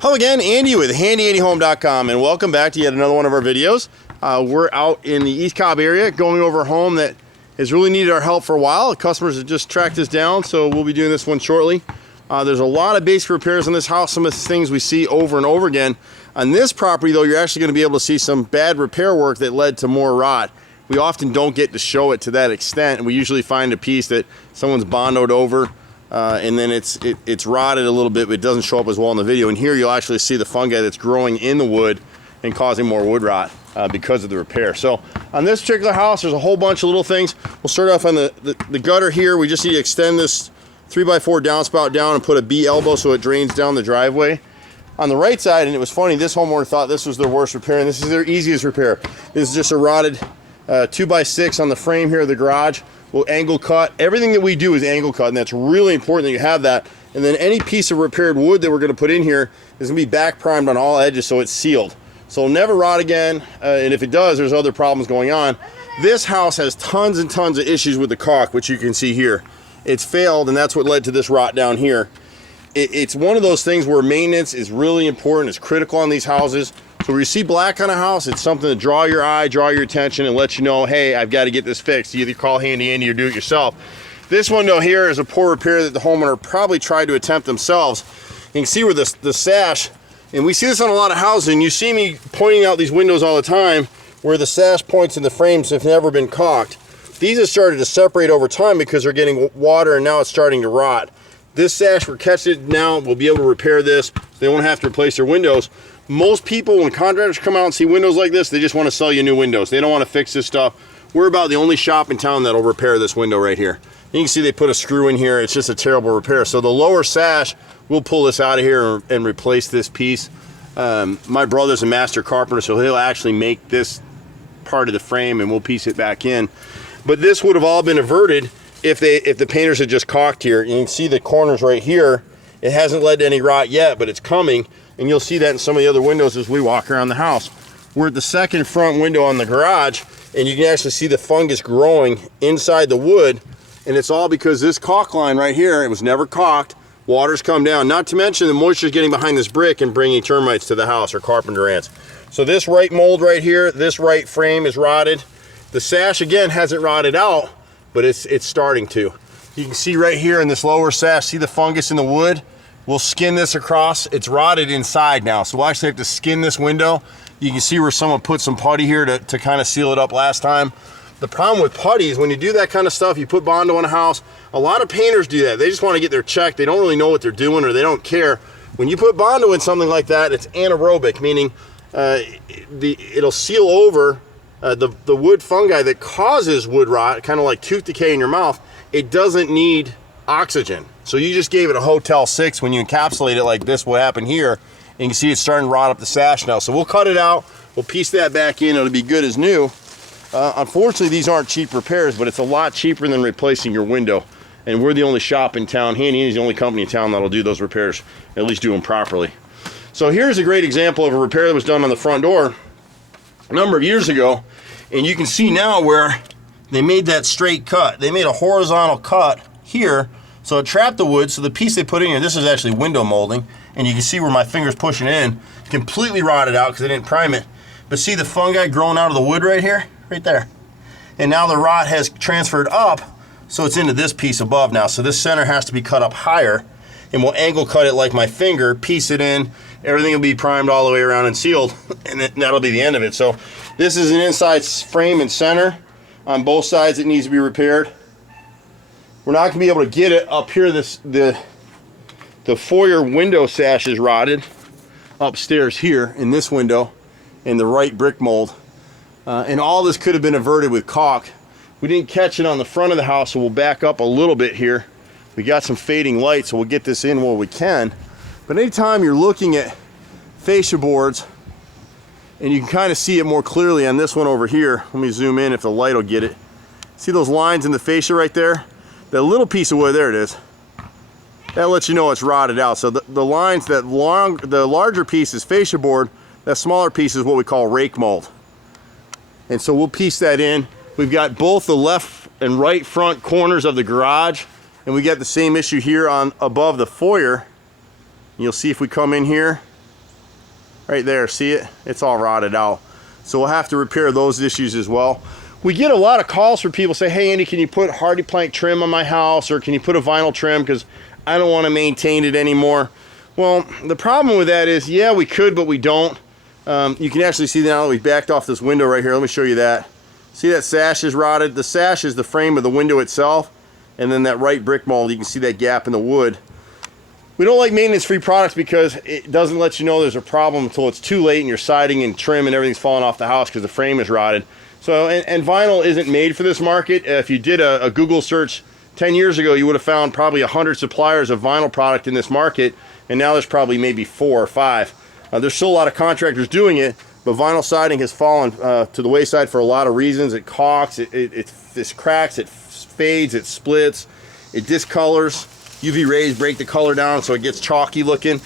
Hello again, Andy with HandyANDYHome.com, and welcome back to yet another one of our videos. We're out in the East Cobb area going over a home that has really needed our help for a while. Customers have just tracked us down, so we'll be doing this one shortly. There's a lot of basic repairs on this house, some of the things we see over and over again. On this property though, you're actually going to be able to see some bad repair work that led to more rot. We often don't get to show it to that extent, and we usually find a piece that someone's bondoed over and then it's rotted a little bit, but it doesn't show up as well in the video. And here you'll actually see the fungi that's growing in the wood and causing more wood rot because of the repair. So on this particular house, there's a whole bunch of little things. We'll start off on the gutter here. We just need to extend this 3x4 downspout down and put a B elbow so it drains down the driveway. On the right side, and it was funny, this homeowner thought this was their worst repair, and this is their easiest repair. This is just a rotted 2x6 on the frame here of the garage. We'll angle cut. Everything that we do is angle cut, and that's really important that you have that. And then any piece of repaired wood that we're going to put in here is going to be back primed on all edges so it's sealed. So it'll never rot again, and if it does, there's other problems going on. This house has tons and tons of issues with the caulk, which you can see here. It's failed, and that's what led to this rot down here. It's one of those things where maintenance is really important. It's critical on these houses. So when you see black on a house, it's something to draw your eye, draw your attention, and let you know, hey, I've got to get this fixed. You either call Handy Andy or do it yourself. This window here is a poor repair that the homeowner probably tried to attempt themselves. You can see where the sash, and we see this on a lot of houses, and you see me pointing out these windows all the time where the sash points in the frames have never been caulked. These have started to separate over time because they're getting water, and now it's starting to rot. This sash, we're catching it now. We'll be able to repair this so they won't have to replace their windows. Most people, when contractors come out and see windows like this, they just want to sell you new windows. They don't want to fix this stuff. We're about the only shop in town that'll repair this window right here. You can see they put a screw in here. It's just a terrible repair. So the lower sash, we'll pull this out of here and replace this piece. My brother's a master carpenter, so he'll actually make this part of the frame and we'll piece it back in. But this would have all been averted if the painters had just caulked here. You can see the corners right here. It hasn't led to any rot yet, but it's coming. And you'll see that in some of the other windows as we walk around the house. We're at the second front window on the garage, and you can actually see the fungus growing inside the wood, and it's all because this caulk line right here, it was never caulked. Water's come down, not to mention the moisture's getting behind this brick and bringing termites to the house, or carpenter ants. So this right mold right here, this right frame is rotted. The sash, again, hasn't rotted out, but it's starting to. You can see right here in this lower sash, see the fungus in the wood? We'll skin this across. It's rotted inside now, so we'll actually have to skin this window. You can see where someone put some putty here to kind of seal it up last time. The problem with putty is when you do that kind of stuff, you put Bondo on a house, a lot of painters do that. They just want to get their check. They don't really know what they're doing, or they don't care. When you put Bondo in something like that, it's anaerobic, meaning it'll seal over the wood fungi that causes wood rot, kind of like tooth decay in your mouth. It doesn't need oxygen. So you just gave it a Hotel 6 when you encapsulate it like this, what happened here. And you can see it's starting to rot up the sash now. So we'll cut it out, we'll piece that back in, it'll be good as new. Unfortunately, these aren't cheap repairs, but it's a lot cheaper than replacing your window. And we're the only shop in town, Handy Andy's the only company in town that'll do those repairs, at least do them properly. So here's a great example of a repair that was done on the front door a number of years ago. And you can see now where they made that straight cut. They made a horizontal cut here, so it trapped the wood. So the piece they put in here, this is actually window molding, and you can see where my finger's pushing in, completely rotted out because I didn't prime it. But see the fungi growing out of the wood right here, right there. And now the rot has transferred up, so it's into this piece above now. So this center has to be cut up higher, and we'll angle cut it like my finger, piece it in, everything will be primed all the way around and sealed, and that'll be the end of it. So this is an inside frame and center. On both sides it needs to be repaired. We're not going to be able to get it up here. The foyer window sash is rotted upstairs here in this window in the right brick mold. And all this could have been averted with caulk. We didn't catch it on the front of the house, so we'll back up a little bit here. We got some fading light, so we'll get this in where we can. But anytime you're looking at fascia boards, and you can kind of see it more clearly on this one over here. Let me zoom in if the light will get it. See those lines in the fascia right there? That little piece of wood, there it is. That lets you know it's rotted out. So the lines, the larger piece is fascia board, that smaller piece is what we call rake mold. And so we'll piece that in. We've got both the left and right front corners of the garage, and we got the same issue here on above the foyer. You'll see if we come in here, Right there, see it? It's all rotted out. So we'll have to repair those issues as well. We get a lot of calls from people say, hey Andy, can you put hardy plank trim on my house, or can you put a vinyl trim because I don't want to maintain it anymore? Well, the problem with that is, yeah, we could, but we don't. You can actually see now that we backed off this window right here. Let me show you that. See that sash is rotted? The sash is the frame of the window itself, and then that right brick mold, you can see that gap in the wood. We don't like maintenance-free products because it doesn't let you know there's a problem until it's too late and your siding and trim and everything's falling off the house because the frame is rotted. So, and vinyl isn't made for this market. If you did a Google search 10 years ago, you would have found probably 100 suppliers of vinyl product in this market, and now there's probably maybe 4 or 5. There's still a lot of contractors doing it, but vinyl siding has fallen to the wayside for a lot of reasons. It caulks, it cracks, it fades, it splits, it discolors. UV rays break the color down so it gets chalky looking.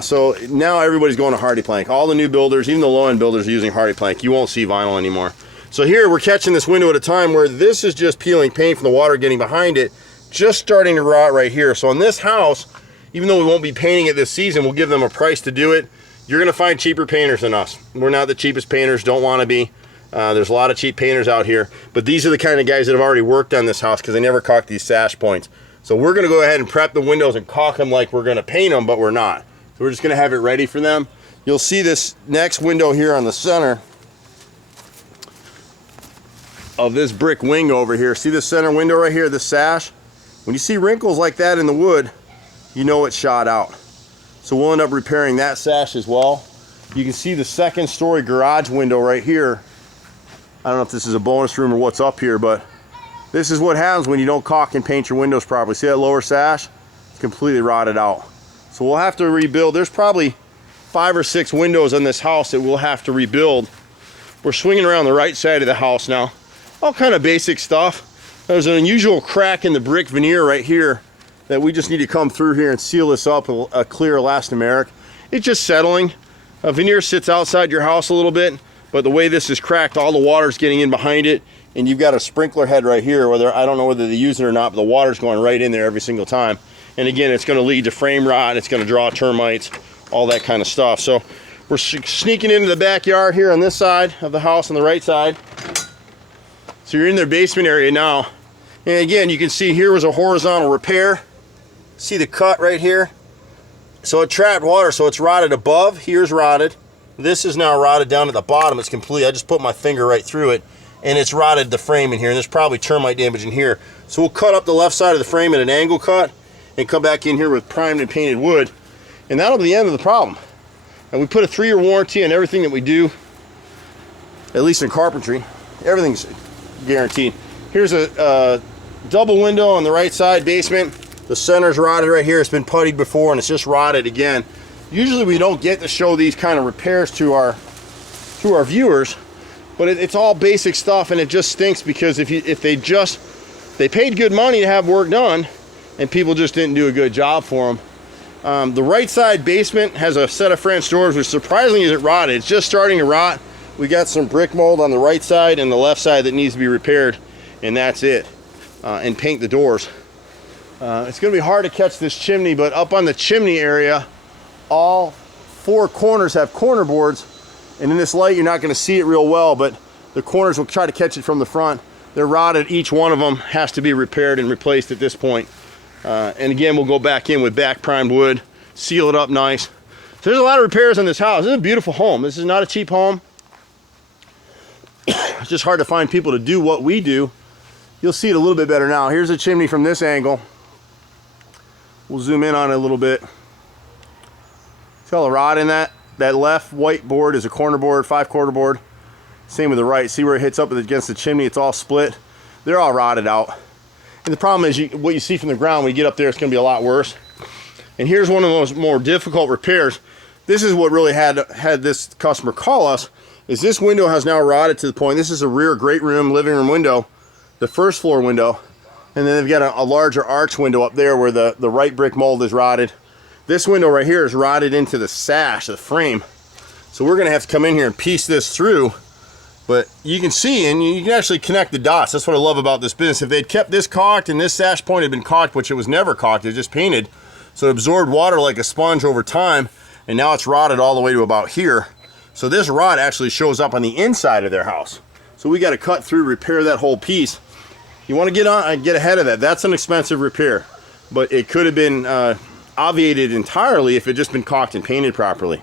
So now everybody's going to hardy plank. All the new builders, even the low-end builders, are using hardy plank. You won't see vinyl anymore. So here we're catching this window at a time where this is just peeling paint from the water getting behind it, just starting to rot right here. So in this house, even though we won't be painting it this season, we'll give them a price to do it. You're gonna find cheaper painters than us. We're not the cheapest painters, don't wanna be. There's a lot of cheap painters out here, but these are the kind of guys that have already worked on this house because they never caulked these sash points. So we're gonna go ahead and prep the windows and caulk them like we're gonna paint them, but we're not. So we're just gonna have it ready for them. You'll see this next window here on the center of this brick wing over here. See the center window right here, the sash? When you see wrinkles like that in the wood, you know it's shot out. So we'll end up repairing that sash as well. You can see the second story garage window right here. I don't know if this is a bonus room or what's up here, but this is what happens when you don't caulk and paint your windows properly. See that lower sash? It's completely rotted out. So we'll have to rebuild. There's probably 5 or 6 windows in this house that we'll have to rebuild. We're swinging around the right side of the house now. All kind of basic stuff. There's an unusual crack in the brick veneer right here that we just need to come through here and seal this up with a clear elastomeric. It's just settling. A veneer sits outside your house a little bit, but the way this is cracked, all the water's getting in behind it, and you've got a sprinkler head right here, whether I don't know whether they use it or not, but the water's going right in there every single time. And again, it's going to lead to frame rot, it's going to draw termites, all that kind of stuff. So we're sneaking into the backyard here on this side of the house on the right side. So you're in their basement area now. And again, you can see here was a horizontal repair. See the cut right here? So it trapped water, so it's rotted above. Here's rotted. This is now rotted down at the bottom. It's complete. I just put my finger right through it, and it's rotted the frame in here, and there's probably termite damage in here. So we'll cut up the left side of the frame at an angle cut and come back in here with primed and painted wood, and that'll be the end of the problem. And we put a 3-year warranty on everything that we do, at least in carpentry. Everything's guaranteed. Here's a double window on the right side, basement. The center's rotted right here. It's been puttied before and it's just rotted again. Usually we don't get to show these kind of repairs to our viewers, but it's all basic stuff, and it just stinks because if they paid good money to have work done and people just didn't do a good job for them. The right side basement has a set of French doors which surprisingly isn't rotted. It's just starting to rot. We got some brick mold on the right side and the left side that needs to be repaired, and that's it. And paint the doors. It's going to be hard to catch this chimney, but up on the chimney area, all 4 corners have corner boards, and in this light you're not going to see it real well, but the corners will try to catch it from the front. They're rotted. Each one of them has to be repaired and replaced at this point. And again, we'll go back in with back primed wood, seal it up nice. So there's a lot of repairs on this house. This is a beautiful home. This is not a cheap home. It's just hard to find people to do what we do. You'll see it a little bit better now. Here's a chimney from this angle. We'll zoom in on it a little bit. See all the rot in that? That left white board is a corner board, 5/4 board. Same with the right. See where it hits up against the chimney? It's all split. They're all rotted out. And the problem is what you see from the ground when you get up there, it's going to be a lot worse. And here's one of those more difficult repairs. This is what really had this customer call us, is this window has now rotted to the point, this is a rear great room, living room window, the first floor window. And then they've got a larger arch window up there where the right brick mold is rotted. This window right here is rotted into the sash, the frame. So we're gonna have to come in here and piece this through. But you can see, and you can actually connect the dots. That's what I love about this business. If they'd kept this caulked and this sash point had been caulked, which it was never caulked, it was just painted, so it absorbed water like a sponge over time, and now it's rotted all the way to about here. So this rot actually shows up on the inside of their house. So we got to cut through, repair that whole piece. You want to get ahead of that. That's an expensive repair, but it could have been obviated entirely if it just been caulked and painted properly.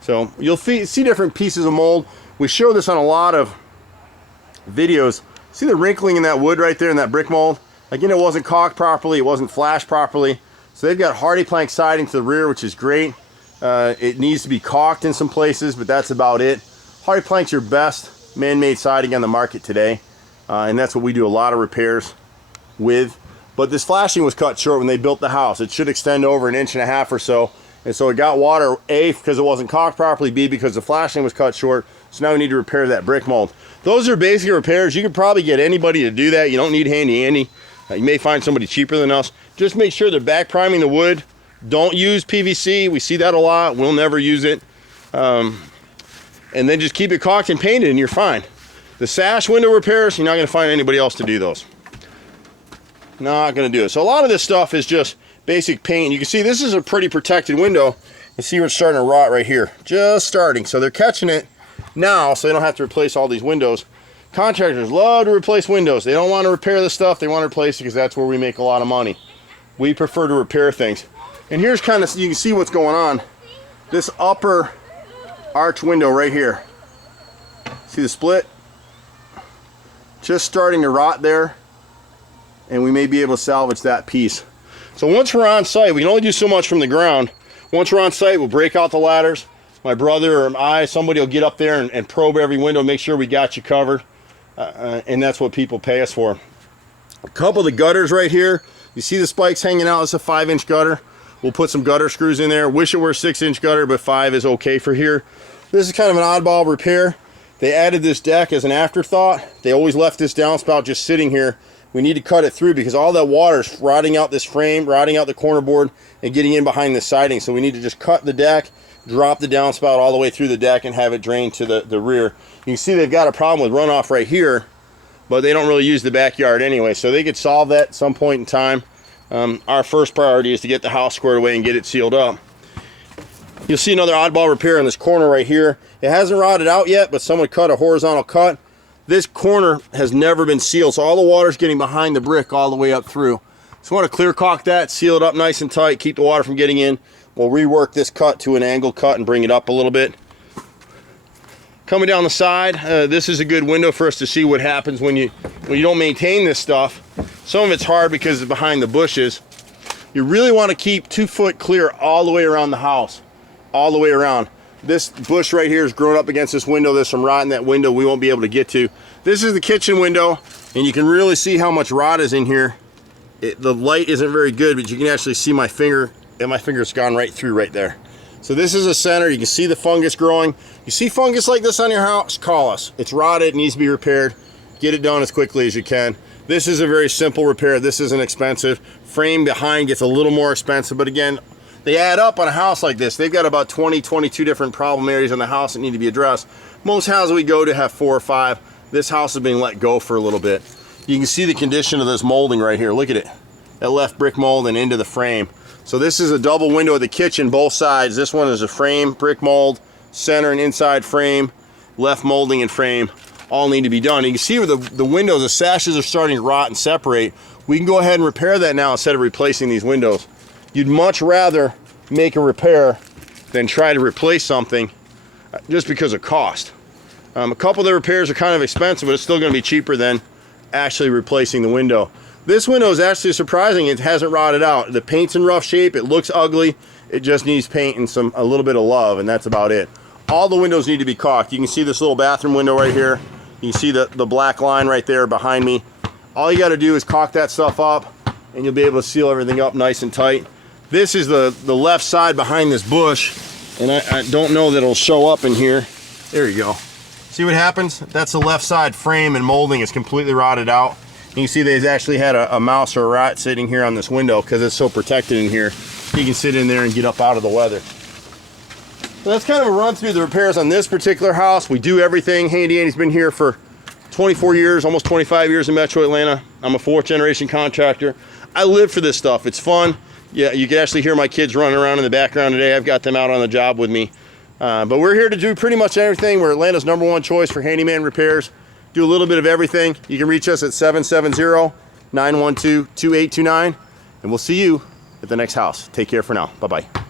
So you'll see different pieces of mold. We show this on a lot of videos. See the wrinkling in that wood right there in that brick mold? Again, it wasn't caulked properly, it wasn't flashed properly. So they've got hardy plank siding to the rear, which is great. It needs to be caulked in some places, but that's about it. Hardy plank's your best man-made siding on the market today, and that's what we do a lot of repairs with. But this flashing was cut short when they built the house. It should extend over 1.5 inches or so, and so it got water, A, because it wasn't caulked properly, B, because the flashing was cut short. So now we need to repair that brick mold. Those are basic repairs. You can probably get anybody to do that. You don't need Handy Andy. You may find somebody cheaper than us. Just make sure they're back priming the wood. Don't use PVC. We see that a lot. We'll never use it. And then just keep it caulked and painted and you're fine. The sash window repairs, you're not going to find anybody else to do those. Not going to do it. So a lot of this stuff is just basic paint. You can see this is a pretty protected window. You see where it's starting to rot right here. Just starting. So they're catching it now so they don't have to replace all these windows. Contractors love to replace windows. They don't want to repair the stuff. They want to replace it because that's where we make a lot of money. We prefer to repair things. And here's kind of, you can see what's going on. This upper arch window right here. See the split? Just starting to rot there. And we may be able to salvage that piece. So once we're on site, we can only do so much from the ground. Once we're on site, we'll break out the ladders. My brother or somebody will get up there and probe every window, make sure we got you covered. And that's what people pay us for. A couple of the gutters right here. You see the spikes hanging out? It's a 5-inch gutter. We'll put some gutter screws in there. Wish it were a 6-inch gutter, but 5 is okay for here. This is kind of an oddball repair. They added this deck as an afterthought. They always left this downspout just sitting here. We need to cut it through because all that water is rotting out this frame, rotting out the corner board, and getting in behind the siding. So we need to just cut the deck, drop the downspout all the way through the deck, and have it drain to the rear. You can see they've got a problem with runoff right here, but they don't really use the backyard anyway. So they could solve that at some point in time. Our first priority is to get the house squared away and get it sealed up. You'll see another oddball repair in this corner right here. It hasn't rotted out yet, but someone cut a horizontal cut. This corner has never been sealed, so all the water's getting behind the brick all the way up through. So we want to clear caulk that, seal it up nice and tight, keep the water from getting in. We'll rework this cut to an angled cut and bring it up a little bit. Coming down the side, this is a good window for us to see what happens when you don't maintain this stuff. Some of it's hard because it's behind the bushes. You really want to keep 2 foot clear all the way around the house, all the way around. This bush right here is growing up against this window. There's some rot in that window we won't be able to get to. This is the kitchen window, and you can really see how much rot is in here. The light isn't very good, but you can actually see my finger, and my finger's gone right through right there. So this is a center. You can see the fungus growing. You see fungus like this on your house, call us. It's rotted, it needs to be repaired. Get it done as quickly as you can. This is a very simple repair. This isn't expensive. Frame behind gets a little more expensive, but again, they add up on a house like this. They've got about 20, 22 different problem areas in the house that need to be addressed. Most houses we go to have 4 or 5. This house is being let go for a little bit. You can see the condition of this molding right here. Look at it. That left brick mold and into the frame. So this is a double window of the kitchen, both sides. This one is a frame, brick mold, center and inside frame, left molding and frame, all need to be done. You can see where the windows, the sashes are starting to rot and separate. We can go ahead and repair that now instead of replacing these windows. You'd much rather make a repair than try to replace something just because of cost. A couple of the repairs are kind of expensive, but it's still going to be cheaper than actually replacing the window. This window is actually surprising. It hasn't rotted out. The paint's in rough shape. It looks ugly. It just needs paint and a little bit of love, and that's about it. All the windows need to be caulked. You can see this little bathroom window right here. You can see the black line right there behind me. All you got to do is caulk that stuff up, and you'll be able to seal everything up nice and tight. This is the left side behind this bush, and I don't know that it'll show up in here. There you go. See what happens? That's the left side frame and molding is completely rotted out. You can see they've actually had a mouse or a rat sitting here on this window because it's so protected in here. You can sit in there and get up out of the weather. So that's kind of a run through the repairs on this particular house. We do everything. Handy Andy's been here for 24 years, almost 25 years in Metro Atlanta. I'm a 4th generation contractor. I live for this stuff. It's fun. Yeah, you can actually hear my kids running around in the background today. I've got them out on the job with me. But we're here to do pretty much everything. We're Atlanta's #1 choice for handyman repairs. Do a little bit of everything. You can reach us at 770-912-2829, and we'll see you at the next house. Take care for now. Bye-bye.